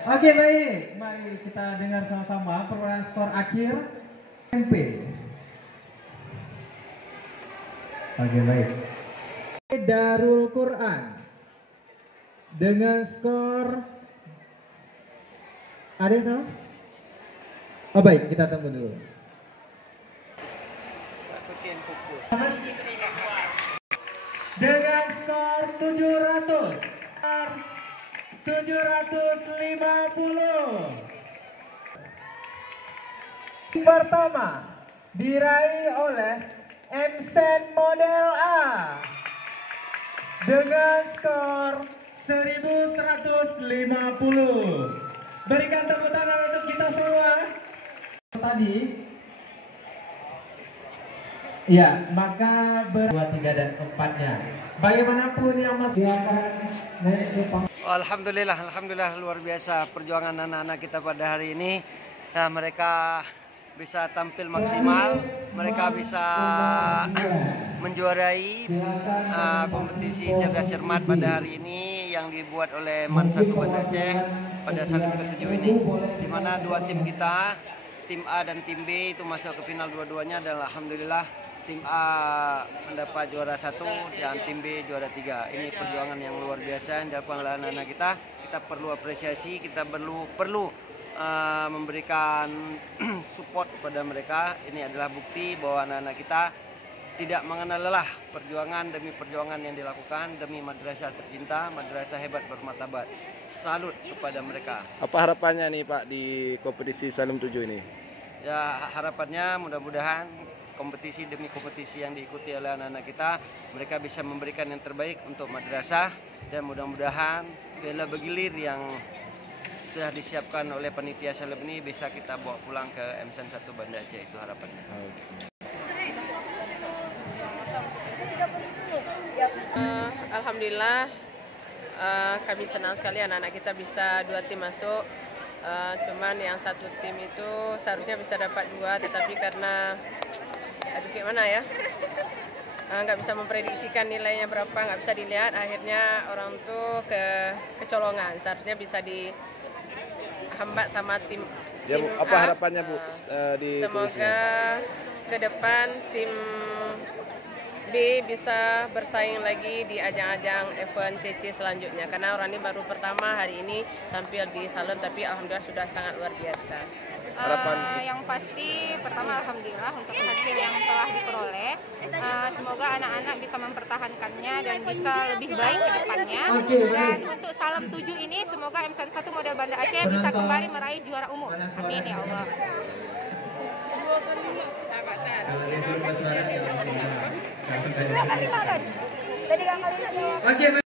Oke, baik, mari kita dengar sama-sama perolehan skor akhir MP. Oke, baik. Darul Quran dengan skor, ada yang salah? Oh baik, kita tunggu dulu. Dengan skor 750. Pertama diraih oleh MSen Model A dengan skor 1150. Berikan tepuk tangan untuk kita semua. Tadi ya, maka 2, 3 dan 4-nya. Bagaimanapun yang masih akan naik ke panggung. Alhamdulillah luar biasa perjuangan anak-anak kita pada hari ini. Nah, mereka bisa tampil maksimal, mereka bisa menjuarai kompetisi cerdas cermat pada hari ini yang dibuat oleh MAN 1 Banda Aceh pada salim ke-7 ini, di mana dua tim kita, tim A dan tim B itu masuk ke final dua-duanya, dan alhamdulillah tim A mendapat juara 1 dan tim B juara 3. Ini perjuangan yang luar biasa yang dilakukan oleh anak-anak kita. Kita perlu apresiasi, kita perlu memberikan support kepada mereka. Ini adalah bukti bahwa anak-anak kita tidak mengenal lelah perjuangan demi perjuangan yang dilakukan demi madrasah tercinta, madrasah hebat bermartabat. Salut kepada mereka. Apa harapannya nih Pak di kompetisi Salim 7 ini? Ya, harapannya mudah-mudahan kompetisi demi kompetisi yang diikuti oleh anak-anak kita, mereka bisa memberikan yang terbaik untuk madrasah, dan mudah-mudahan bela bergilir yang sudah disiapkan oleh panitia Salim ini bisa kita bawa pulang ke MSen 1 Banda Aceh. Itu harapannya. Alhamdulillah, kami senang sekali anak-anak kita bisa 2 tim masuk. Cuman yang 1 tim itu seharusnya bisa dapat 2, tetapi karena gimana ya, nggak bisa memprediksikan nilainya berapa, nggak bisa dilihat, akhirnya orang tuh kecolongan. Seharusnya bisa dihambat sama tim apa A. harapannya Bu di semoga ke depan tim B bisa bersaing lagi di ajang-ajang event CC selanjutnya, karena orang ini baru pertama hari ini tampil di Salim, tapi alhamdulillah sudah sangat luar biasa. Yang pasti pertama alhamdulillah untuk hasil yang telah diperoleh, semoga anak-anak bisa mempertahankannya dan bisa lebih baik ke depannya. Dan untuk Salim 7 ini semoga MSen 1 model Banda Aceh bisa kembali meraih juara umum. Amin ya Allah. Oke.